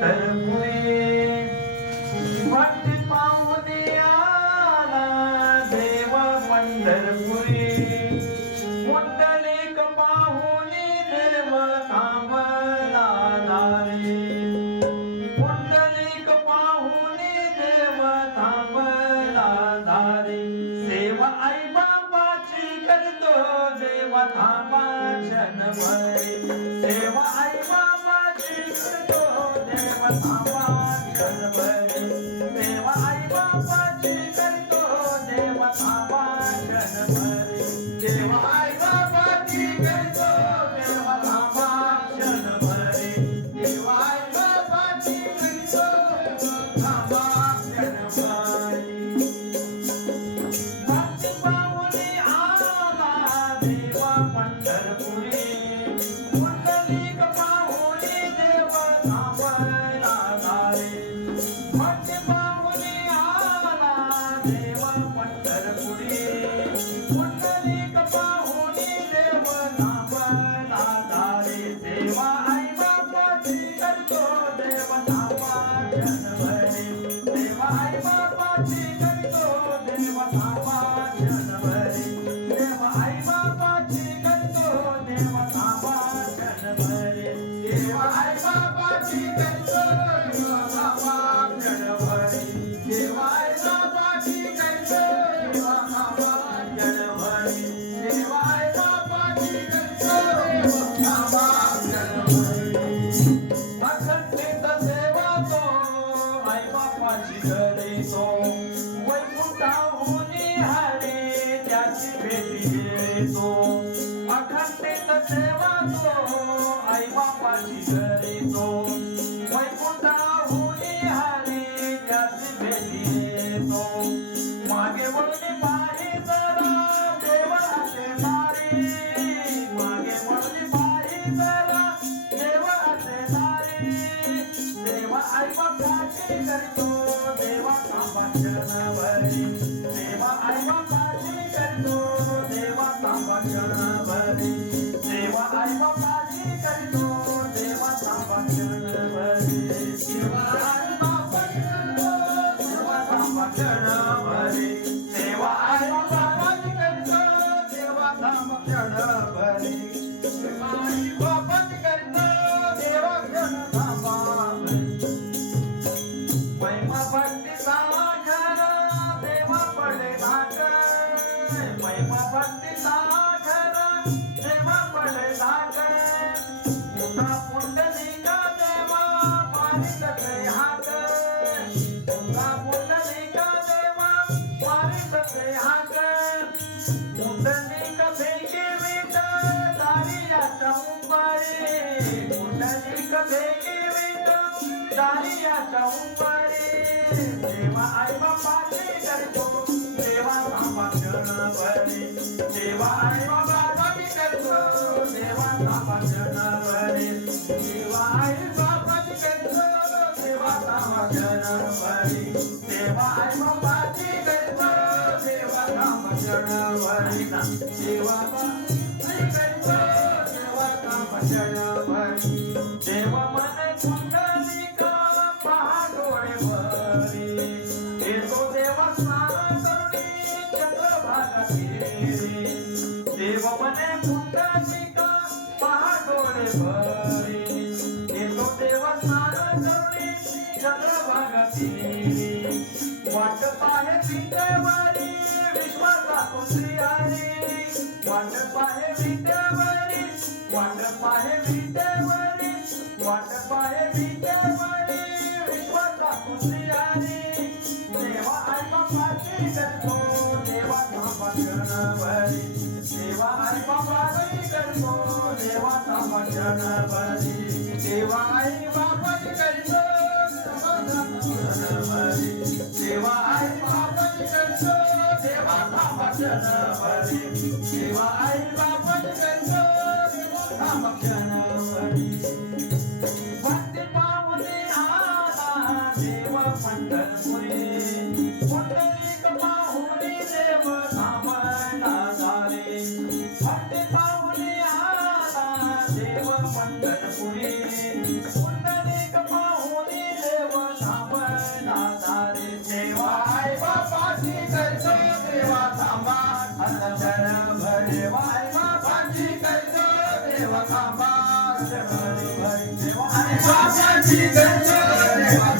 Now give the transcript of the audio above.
पंढरपुरी भक्ती पाहुनी आला देव पंढरपुरी पुंडलिक पाहुनी देव थांबला दारी पुंडलिक पाहुनी देव थांबला दारी सेवा आई बाबाची करतो देव थांबा क्षणभरी सेवा आई बाबाची करतो देव थांबा क्षणभरी सेवा आई बाबाची करतो देव थांबा क्षणभरी सेवा आई बाबाची करतो देव थांबा क्षणभरी सेवा आई बाबाची करतो थांबा क्षणभरी भक्ती पाहुनी आला देव पंढरपुरी पुंडलिक पाहुनी देव थांबला दारी भक्ती पाहुनी आला देव पंढरपुरी पुंडलिक पाहुनी देव थांबला दारी सेवा आई बाबाची करतो देव थांबा क्षणभरी सेवा आई बाबाची करतो देव थांबा क्षणभरी सेवा आई बाबाची करतो देव थांबा क्षणभरी सेवा आई बाबाची करतो देव थांबा क्षणभरी सेवा आई बाबाची करतो देव थांबा क्षणभरी सेवा आई बाबाची करतो देव थांबा क्षणभरी अखंडित सेवा तो आई बापाची करीतो वैकुंठाहून हरी त्याची भेटी घेतो अखंडित सेवा तो आई बापाची करीतो वैकुंठाहून हरी त्याची भेटी घेतो मागे वळून पाही जरा देव असे नारी मागे वळून पाही जरा देव असे नारी देवा आई बापाची करतो देवा थांबा क्षणभरी देवा आई बापाची करतो देवा थांबा क्षणभरी देवा आई बापाची करतो देवा थांबा क्षणभरी देवा आई बापाची करतो देवा थांबा क्षणभरी देवा आई बापाची करतो देवा थांबा क्षणभरी देवा आई बापाची करतो देवा क्षण थांबा महिमा भक्ती सागर देवा पडे धाकर महिमा भक्ती सागर देवा पडे धाकर मोठा पुंडलिक देवा मारित ते हात मोठा पुंडलिक देवा मारित ते हात पुंडलिक भेगे विट दारियाच्या उंबरी पुंडलिक भेगे विट दारियाच्या उंबरी देवा आई बापाची करतो देवा थांबा क्षणभरी देवा आई बापाची करतो देवा थांबा क्षणभरी देवा आई बापाची करतो देवा थांबा क्षणभरी देवा आई बापाची करतो देवा थांबा क्षणभरी देवा आई करतो देवा थांबा क्षणभरी देवा मन पुंडलिक पहा डोळे भरी येतो देवा स्नान करुणी चंद्रभागा फिरी देव मने पुंडलिक पहा डोळे भरी येतो देवा स्नान करुणी चंद्रभागा फिरी वाट पाहे विद्यावारी विश्वाचा पुत्री हरी वाट पाहे विद्यावारी वाट पाहे विद्यावारी वाट पाहे विद्यावारी विश्वाचा पुत्री हरी देवा आई बापाची करतो देवा थांबा क्षणभरी देवा आई बापाची करतो देवा थांबा क्षणभरी देवा आई बापाची करतो क्षणभरी देवा आई बापाची करतो देवा थांबा क्षणभरी देवा आई बापाची करतो देवा थांबा क्षणभरी भक्ती पाहुनी आला देव पंढरपुरी पुंडलिक पाहुनी देव थांबला दारी भक्ती पाहुनी आला देव पंढरपुरी पुंडलिक पाहुनी सेवा आई बापाची करतो देवा थांबा आता क्षणभर देवा आई बापाची करतो देवा थांबा क्षणभर देवा आई बापाची करतो देवा